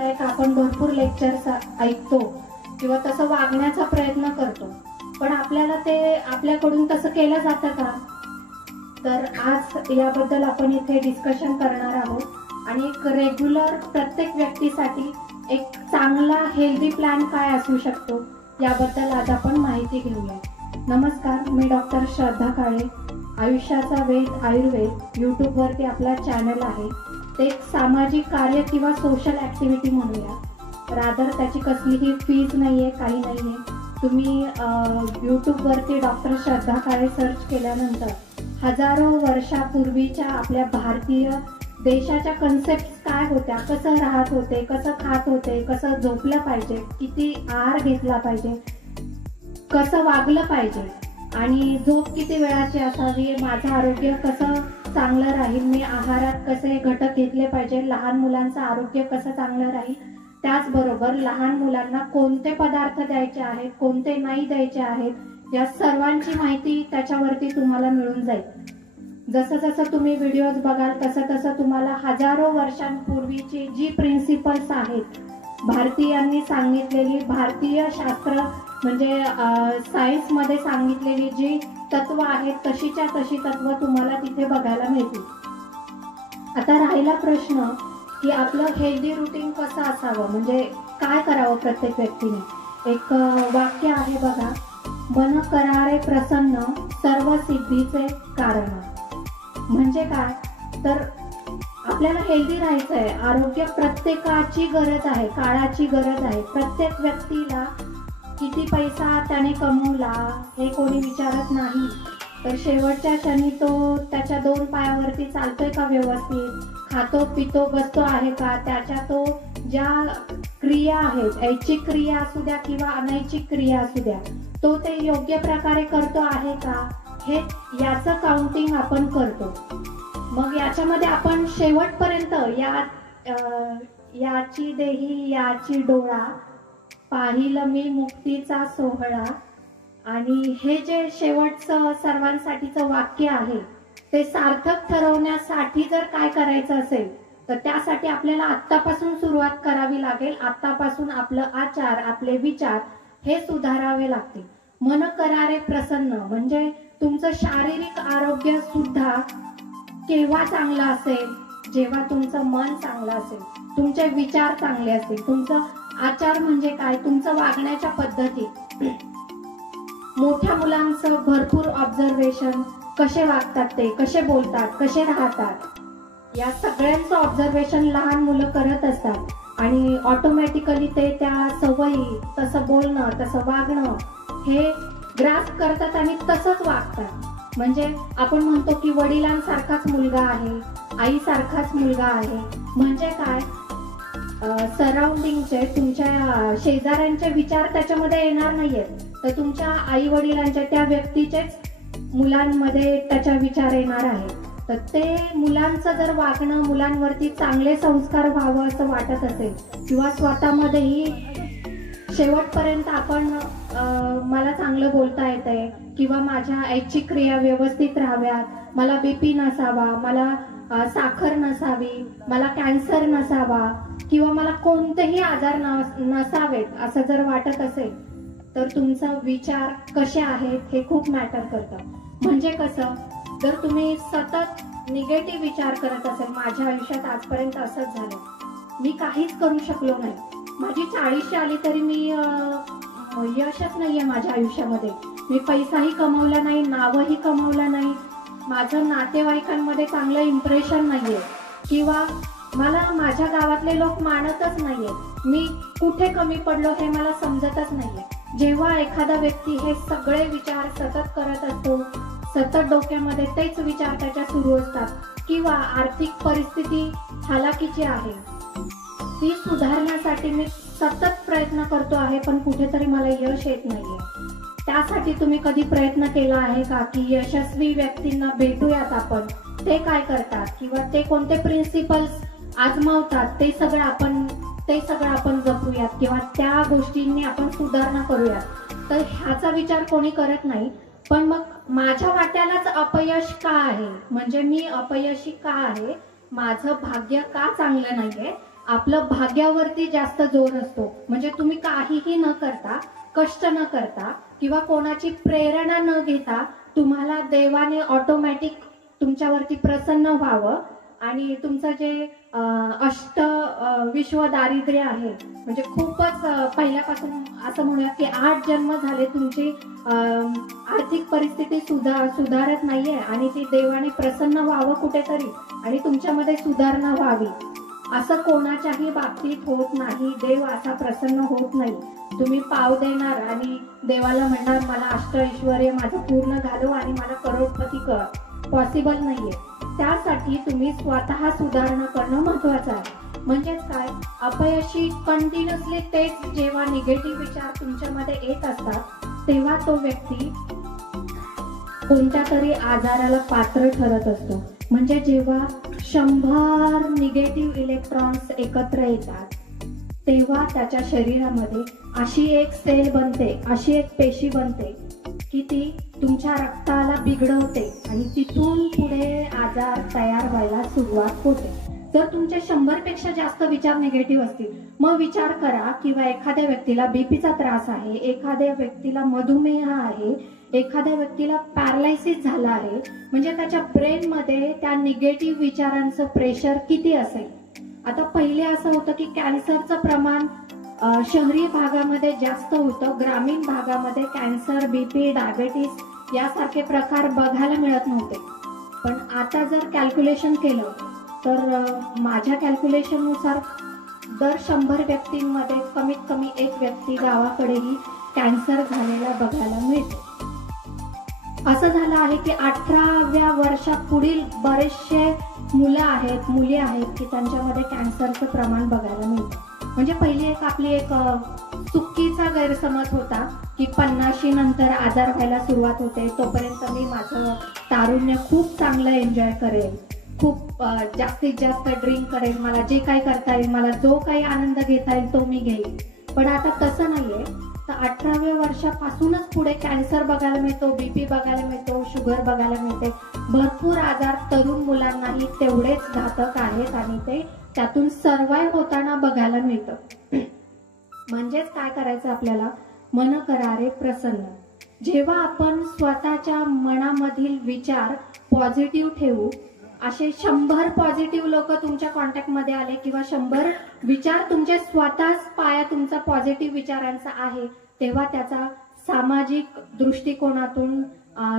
एक आपण भरपूर लेक्चर्स ऐकतो किंवा तसं वागण्याचा प्रयत्न करतो, पण आपल्याला ते आपल्याकडून तसं केलं जातं का? तर आज याबद्दल आपण इथे डिस्कशन करणार आहोत आणि एक रेग्युलर प्रत्येक व्यक्तीसाठी एक चांगला हेल्दी प्लॅन काय असू शकतो याबद्दल आज आपण माहिती घेऊया. नमस्कार, मी डॉक्टर श्रद्धा काळे. आयुष्याचा वेध आयुर्वेद यूट्यूबवरती आपला चॅनल आहे. ते एक सामाजिक कार्य किंवा सोशल ॲक्टिव्हिटी म्हणूया. रादर त्याची कसलीही फीज नाही आहे, काही नाही आहे. तुम्ही यूट्यूबवरती डॉक्टर श्रद्धा काळे सर्च केल्यानंतर हजारो वर्षापूर्वीच्या आपल्या भारतीय देशाच्या कन्सेप्ट काय होत्या, कसं राहत होते, कसं खात होते, कसं झोपलं पाहिजे, किती आहार घेतला पाहिजे, कसं वागलं पाहिजे आणि झोप किती वेळाची असावी, माझं आरोग्य कसं चांगलं राहील, मी आहारात कसे घटक घेतले पाहिजे, लहान मुलांचं आरोग्य कसं चांगलं राहील, त्याचबरोबर लहान मुलांना कोणते पदार्थ द्यायचे आहेत, कोणते नाही द्यायचे आहेत, या सर्वांची माहिती त्याच्यावरती तुम्हाला मिळून जाईल. जसं जसं तुम्ही व्हिडिओज बघाल तसं तसं तुम्हाला हजारो वर्षांपूर्वीची जी प्रिन्सिपल्स आहेत, भारतीयांनी सांगितलेली, भारतीय शास्त्र म्हणजे सायन्समध्ये सांगितलेली जी तत्व आहेत तशीच्या तशी तत्व तुम्हाला तिथे बघायला मिळतील. आता राहिला प्रश्न की आपलं हेल्दी रुटीन कसं असावं, म्हणजे काय करावं प्रत्येक व्यक्तीने. एक वाक्य आहे बघा, मन करारे प्रसन्न सर्व सिद्धीचे कारण. म्हणजे काय, तर आपल्याला हेल्दी राहायचं आहे. आरोग्य प्रत्येकाची गरज आहे, काळाची गरज आहे. प्रत्येक व्यक्तीला किती पैसा त्याने कमवला हे कोणी विचारत नाही, तर शेवटच्या क्षणी तो त्याच्या दोन पायावरती चालतोय का व्यवस्थित, खातो पितो बसतो आहे का, त्याच्या तो ज्या क्रिया आहेत, ऐच्छिक क्रिया असू द्या किंवा अनैच्छिक क्रिया असू द्या, तो ते योग्य प्रकारे करतो आहे का, हे याचं काउंटिंग आपण करतो. मग याच्यामध्ये आपण शेवटपर्यंत याची देही याची डोळा पाहिलं मी मुक्तीचा सोहळा, आणि हे जे शेवटचं सर्वांसाठीचं वाक्य आहे ते सार्थक ठरवण्यासाठी जर काय करायचं असेल तर त्यासाठी आपल्याला आत्तापासून सुरुवात करावी लागेल. आत्तापासून आपलं आचार, आपले विचार हे सुधारावे लागतील. मन करारे प्रसन्न म्हणजे तुमचं शारीरिक आरोग्य सुद्धा केव्हा चांगलं असेल, जेव्हा तुमचं मन चांगलं असेल, तुमचे विचार चांगले असतील. तुमचं आचार म्हणजे काय, तुमचं वागण्याच्या पद्धती. मोठ्या मुलांचं भरपूर ऑब्झर्वेशन, कसे वागतात ते, कसे बोलतात, कसे राहतात, या सगळ्यांचं ऑब्झर्वेशन लहान मुलं करत असतात आणि ऑटोमॅटिकली ते त्या सवयी, तसं बोलणं, तसं वागणं हे ग्रास्प करतात आणि तसंच वागतात. म्हणजे आपण म्हणतो की वडिलांसारखाच मुलगा आहे, आईसारखाच मुलगा आहे. म्हणजे काय, सराउंडिंगचे, तुमच्या शेजाऱ्यांचे विचार त्याच्यामध्ये येणार नाहीयेत, तर तुमच्या आई वडिलांच्या, त्या व्यक्तीचेच मुलांमध्ये त्याचा विचार येणार आहे. तर ते मुलांचं जर वागणं, मुलांवरती चांगले संस्कार व्हावं असं वाटत असेल किंवा स्वतःमध्येही शेवटपर्यंत आपण मला चांगलं बोलता येतंय किंवा माझ्या ऐच्छिक क्रिया व्यवस्थित राहाव्यात, मला बीपी नसावा, मला साखर नसावी, मला कॅन्सर नसावा किंवा मला कोणतेही आजार नसावेत असं जर वाटत असेल तर तुमचा विचार कसे आहेत हे खूप मॅटर करतं. म्हणजे कसं, जर तुम्ही सतत निगेटिव्ह विचार करत असेल, माझ्या आयुष्यात आजपर्यंत असंच झालं, मी काहीच करू शकलो नाही, माझी 40 आली तरी मी यशच नाहीये माझ्या आयुष्यामध्ये, मी पैसाही कमवला नाही, नावही कमवलं नाही, माझं नातेवाईकांमध्ये चांगलं इम्प्रेशन नाहीये किंवा मला माझ्या गावातले लोक मानतच नाहीये, मी कुठे कमी पडलो हे मला समजतच नाहीये. जेव्हा एखादा व्यक्ती हे सगळे विचार सतत करत असतो, सतत डोक्यामध्ये तेच विचार त्याच्या सुरू असतात किंवा आर्थिक परिस्थिती हालाकीची आहे, ती सुधारण्यासाठी मी सतत प्रयत्न करतो आहे पण कुठेतरी मला यश येत नाहीये, त्यासाठी तुम्ही कधी प्रयत्न केला आहे का की यशस्वी व्यक्तींना भेटूयात आपण, ते काय करतात किंवा ते कोणते प्रिन्सिपल्स आजमावतात, ते सगळं आपण जपूयात किंवा त्या गोष्टींनी आपण सुधारणा करूयात. तर ह्याचा विचार कोणी करत नाही. पण मग माझ्या वाट्यालाच अपयश का आहे, म्हणजे मी अपयशी का आहे, माझं भाग्य का चांगलं नाहीये, आपलं भाग्यावरती जास्त जोर असतो. म्हणजे तुम्ही काहीही न करता, कष्ट न करता किंवा कोणाची प्रेरणा न घेता तुम्हाला देवाने ऑटोमॅटिक तुमच्यावरती प्रसन्न व्हावं आणि तुमचं जे विश्व दारिद्र्य आहे, म्हणजे खूपच पहिल्यापासून असं म्हणूया की 8 जन्म झाले तुमची आर्थिक परिस्थिती सुधारत नाहीये आणि ती देवाने प्रसन्न व्हावं कुठेतरी आणि तुमच्यामध्ये सुधारणा व्हावी, असं कोणाच्याही बाबतीत होत नाही. देव असा प्रसन्न होत नाही. तुम्ही पाव देणार आणि देवाला म्हणणार मला अष्टऐश्वर्य माझं पूर्ण घालव आणि मला करोडपती कर, पॉसिबल नाहीये. त्यासाठी तुम्ही स्वतः सुधारणा करणं महत्वाचं आहे. म्हणजेच काय, अपयशी कंटिन्युअसली तेच जेव्हा निगेटिव्ह विचार तुमच्यामध्ये येत असतात तेव्हा तो व्यक्ती कोणत्या तरी आजाराला पात्र ठरत असतो. म्हणजे जेव्हा 100 निगेटिव्ह इलेक्ट्रॉन्स एकत्र येतात तेव्हा त्याच्या शरीरामध्ये अशी एक सेल बनते, अशी एक पेशी बनते की ती तुमच्या रक्ताला बिघडवते आणि तिथून पुढे आजार तयार व्हायला सुरुवात होते. जर तुमचे 100 पेक्षा जास्त विचार निगेटिव्ह असतील, मग विचार करा किंवा एखाद्या व्यक्तीला बीपीचा त्रास आहे, एखाद्या व्यक्तीला मधुमेह आहे, एखाद्या व्यक्तीला पॅरालायसिस झाला आहे, म्हणजे त्याच्या ब्रेनमध्ये त्या निगेटिव्ह विचारांचं प्रेशर किती असेल. आता पहिले असं होतं की कॅन्सरचं प्रमाण शहरी भागामध्ये जास्त होतं, ग्रामीण भागामध्ये कॅन्सर, बीपी, डायबेटीस यासारखे प्रकार बघायला मिळत नव्हते. पण आता जर कॅल्क्युलेशन केलं तर माझ्या कॅल्क्युलेशननुसार दर 100 व्यक्तींमध्ये कमीत कमी एक व्यक्ती गावाकडेही कॅन्सर झालेला बघायला मिळतो. असं झालं आहे की 18व्या वर्षापुढील बरेचसे मुलं आहेत, मुली आहेत की त्यांच्यामध्ये कॅन्सरचं प्रमाण बघायला मिळतं. म्हणजे पहिली आपली एक चुकीचा गैरसमज होता की 50 नंतर आजार व्हायला सुरुवात होते, तोपर्यंत मी माझं तारुण्य खूप चांगलं एन्जॉय करेल, खूप जास्तीत जास्त ड्रिंक करेल, मला जे काही करता येईल, मला जो काही आनंद घेता येईल तो मी घेईल. पण आता तसं नाहीये. तर 18व्या वर्षापासूनच पुढे कॅन्सर बघायला मिळतो, बीपी बघायला मिळतो, शुगर बघायला मिळते. भरपूर आजार तरुण मुलांनाही तेवढेच घातक आहेत आणि ते त्यातून सर्वाइव्ह होताना बघायला मिळतं. म्हणजेच काय करायचं आपल्याला, मन करारे प्रसन्न. जेव्हा आपण स्वतःच्या मनामधील विचार पॉझिटिव्ह ठेवू, असे 100 पॉझिटिव्ह लोक तुमच्या कॉन्टॅक्टमध्ये आले किंवा 100 विचार तुमचे स्वतःच पाया तुमचा पॉझिटिव्ह विचारांचा आहे, तेव्हा त्याचा सामाजिक दृष्टिकोनातून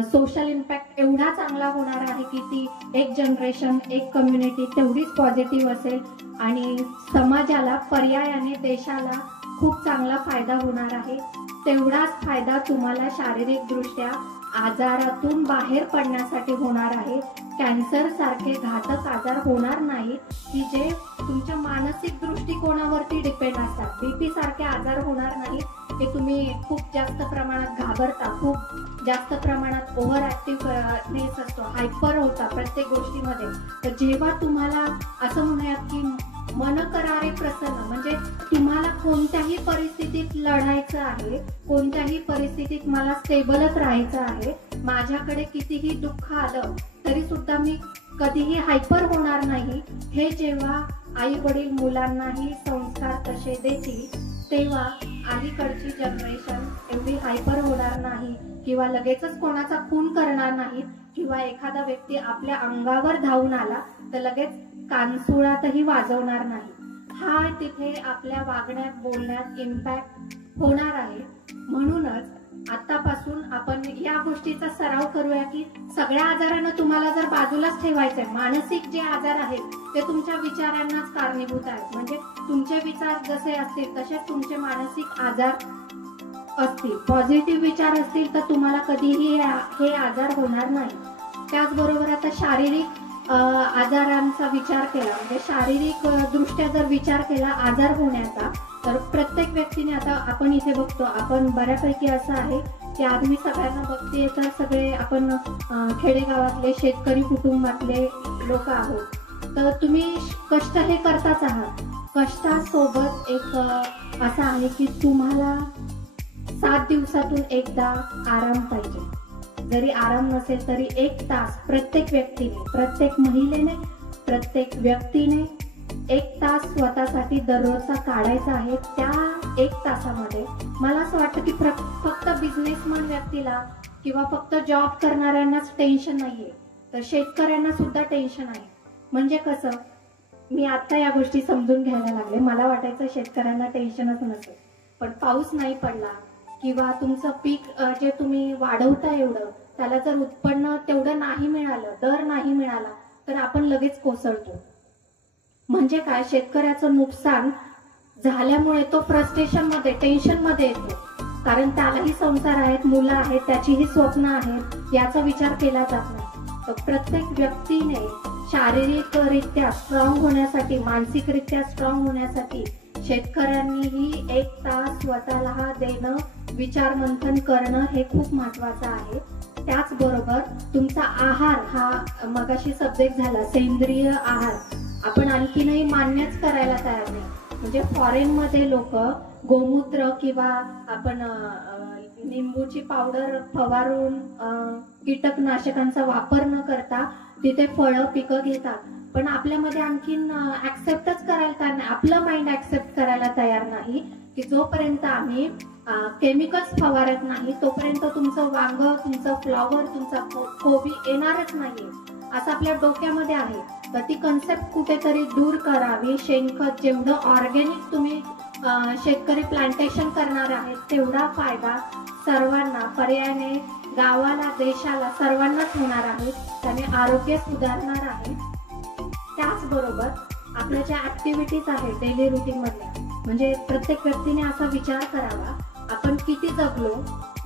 सोशल इम्पॅक्ट एवढा चांगला होणार आहे की ती एक जनरेशन, एक कम्युनिटी तेवढीच पॉझिटिव्ह असेल आणि समाजाला, पर्यायाने देशाला खूप चांगला फायदा होणार आहे. तेवढाच फायदा तुम्हाला शारीरिक दृष्ट्या आजारातून बाहेर पडण्यासाठी होणार आहे. कॅन्सर सारखे घातक आजार होणार नाहीत की जे तुमच्या मानसिक दृष्टिकोनावरती डिपेंड असतात. बीपी सारखे आजार होणार नाहीत की तुम्ही खूप जास्त प्रमाणात घाबरता, खूप जास्त प्रमाणात ओव्हर ऍक्टिव्हनेस असतो, हायपर होता प्रत्येक गोष्टीमध्ये. तर जेव्हा तुम्हाला असं म्हणूयात की मन करारे प्रसन्न, म्हणजे तुम्हाला कोणत्याही परिस्थितीत लढायचं आहे, कोणत्याही परिस्थितीत मला स्टेबलच राहायचं आहे, माझ्याकडे कितीही दुःख आलं तरी सुद्धा मी कधीही हायपर होणार नाही, हे जेव्हा आई वडील मुलांनाही संस्कार तसे देतील तेव्हा अलीकडची जनरेशन एवढी हायपर होणार नाही किंवा लगेचच कोणाचा खून करणार नाही किंवा एखादा व्यक्ती आपल्या अंगावर धावून आला तर लगेच कानसुळातही वाजवणार नाही. हा तिथे आपल्या वागण्यात, बोलण्यात इम्पॅक्ट होणार आहे. म्हणूनच आतापासून आपण या गोष्टीचा सराव करूया की सगळ्या आजारांना तुम्हाला जर बाजूलाच ठेवायचंय, मानसिक जे आजार आहेत ते तुमच्या विचारांनाच कारणीभूत आहेत. म्हणजे तुमचे विचार जसे असतील तसेच तुमचे मानसिक आजार असतील. पॉझिटिव्ह विचार असतील तर तुम्हाला कधीही हे आजार होणार नाही. त्याचबरोबर आता शारीरिक आजारांचा विचार केला, म्हणजे शारीरिक दृष्ट्या जर विचार केला आजार होण्याचा, तर प्रत्येक व्यक्तीने, आता आपण इथे बघतो, आपण बऱ्यापैकी असं आहे की आधी सगळ्यांना बघते तर सगळे आपण खेडेगावातले शेतकरी कुटुंबातले लोक आहोत. तर तुम्ही कष्ट हे करताच आहात. कष्टासोबत एक असं आहे की तुम्हाला 7 दिवसातून एकदा आराम पाहिजे. जरी आराम नसेल तरी 1 तास प्रत्येक व्यक्तीने, प्रत्येक महिलेने, प्रत्येक व्यक्तीने 1 तास स्वतःसाठी दररोजचा काढायचा आहे. त्या 1 तासामध्ये मला असं वाटतं की फक्त बिझनेसमॅन व्यक्तीला किंवा फक्त जॉब करणाऱ्यांनाच टेन्शन नाहीये, तर शेतकऱ्यांना सुद्धा टेन्शन आहे. म्हणजे कसं, मी आता या गोष्टी समजून घ्यायला लागले. मला वाटायचं शेतकऱ्यांना टेन्शनच नसेल, पण पाऊस नाही पडला किंवा तुमचं पीक जे तुम्ही वाढवता एवढं, त्याला जर उत्पन्न तेवढं नाही मिळालं, दर नाही मिळाला, तर आपण लगेच कोसळतो. म्हणजे काय, शेतकऱ्याचं नुकसान झाल्यामुळे तो फ्रस्ट्रेशन मध्ये, टेन्शन मध्ये येतो. कारण त्यालाही संसार आहेत, मुलं आहेत, त्याचीही स्वप्न आहेत, याचा विचार केला जात नाही. तर प्रत्येक व्यक्तीने शारीरिकरित्या स्ट्रॉंग होण्यासाठी, मानसिकरित्या स्ट्रॉंग होण्यासाठी शेतकऱ्यांनीही 1 तास स्वतःला देणं, विचार मंथन करणं हे खूप महत्वाचं आहे. त्याचबरोबर तुमचा आहार, हा मगाशी सब्जेक्ट झाला सेंद्रिय आहार, आपण आणखीनही मान्यच करायला तयार नाही. म्हणजे फॉरेन मध्ये लोक गोमूत्र किंवा आपण निंबूची पावडर फवारून कीटकनाशकांचा वापर न करता तिथे फळं पिकं घेतात, पण आपल्यामध्ये आणखीन ऍक्सेप्टच करायला तयार नाही. आपलं माइंड ऍक्सेप्ट करायला तयार नाही की जोपर्यंत आम्ही केमिकल्स फवारत नाही तोपर्यंत तुमचं वांग, तुमचं फ्लॉवर, तुमचा कोबी येणारच नाही, असं आपल्या डोक्यामध्ये आहे. तर ती कन्सेप्ट कुठेतरी दूर करावी. शेणखत जेवढं ऑर्गॅनिक तुम्ही शेतकरी प्लांटेशन करणार आहेत तेवढा फायदा सर्वांना, पर्यायाने गावाला, देशाला, सर्वांनाच होणार आहे. त्याने आरोग्य सुधारणार आहे. त्याचबरोबर आपल्या ज्या ऍक्टिव्हिटीज आहेत डेली रुटीन मधल्या, म्हणजे प्रत्येक व्यक्तीने असा विचार करावा, आपण किती जगलो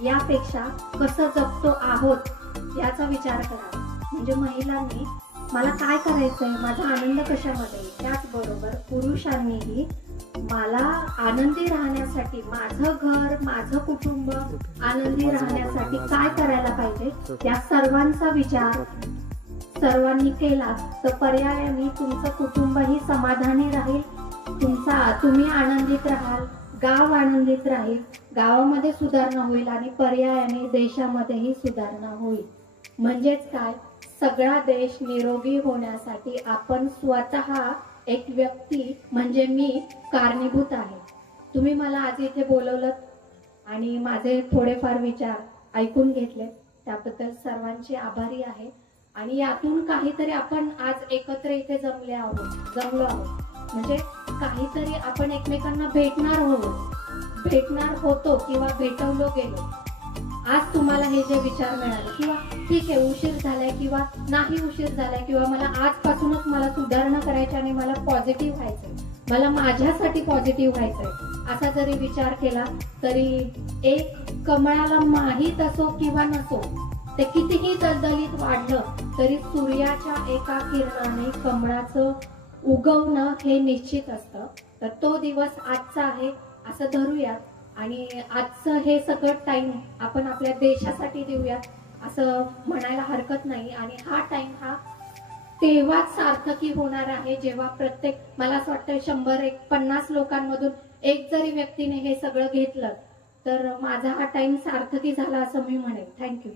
यापेक्षा कसं जगतो आहोत याचा विचार करावा. म्हणजे महिलांनी मला काय करायचंय, माझा आनंद कशामध्ये. त्याचबरोबर पुरुषांनीही मला आनंदी राहण्यासाठी, माझं घर, माझं कुटुंब आनंदी राहण्यासाठी काय करायला पाहिजे, या सर्वांचा विचार सर्वांनी केला तर पर्यायाने तुमचं कुटुंबही समाधानी राहील, तुम्ही आनंदित राहाल, गाव आनंदित राहील, गावामध्ये सुधारणा होईल आणि पर्यायाने देशामध्येही सुधारणा होईल. म्हणजेच काय, सगळा देश निरोगी होण्यासाठी आपण स्वतः एक व्यक्ती म्हणजे मी कारणीभूत आहे. तुम्ही मला आज इथे बोलवलं आणि माझे थोडेफार विचार ऐकून घेतले, त्याबद्दल सर्वांचे आभारी आहे. आणि यातून काहीतरी आपण आज एकत्र इथे जमलो आहोत, म्हणजे काहीतरी आपण एकमेकांना भेटणार होतो किंवा भेटवलो गेलो. आज तुम्हाला हे जे विचार मिळाले, किंवा ठीक आहे उशीर झालाय किंवा नाही उशीर झालाय, किंवा मला आजपासूनच मला सुधारणा करायची आणि मला पॉझिटिव्ह व्हायचंय, मला माझ्यासाठी पॉझिटिव्ह व्हायचंय, असा जरी विचार केला तरी एक कमळाला माहीत असो किंवा नसो, ते कितीही दलदलीत वाढलं तरी सूर्याच्या एका किरणाने कमळाचं उगवणं हे निश्चित असतं. तर तो दिवस आजचा आहे असं धरूयात आणि आजचं हे सगळं टाइम आपण आपल्या देशासाठी देऊयात असं म्हणायला हरकत नाही. आणि हा टाइम हा तेव्हाच सार्थकी होणार आहे जेव्हा प्रत्येक, मला असं वाटतं 100-150 लोकांमधून एक जरी व्यक्तीने हे सगळं घेतलं तर माझा हा टाइम सार्थकी झाला असं मी म्हणेन. थँक्यू.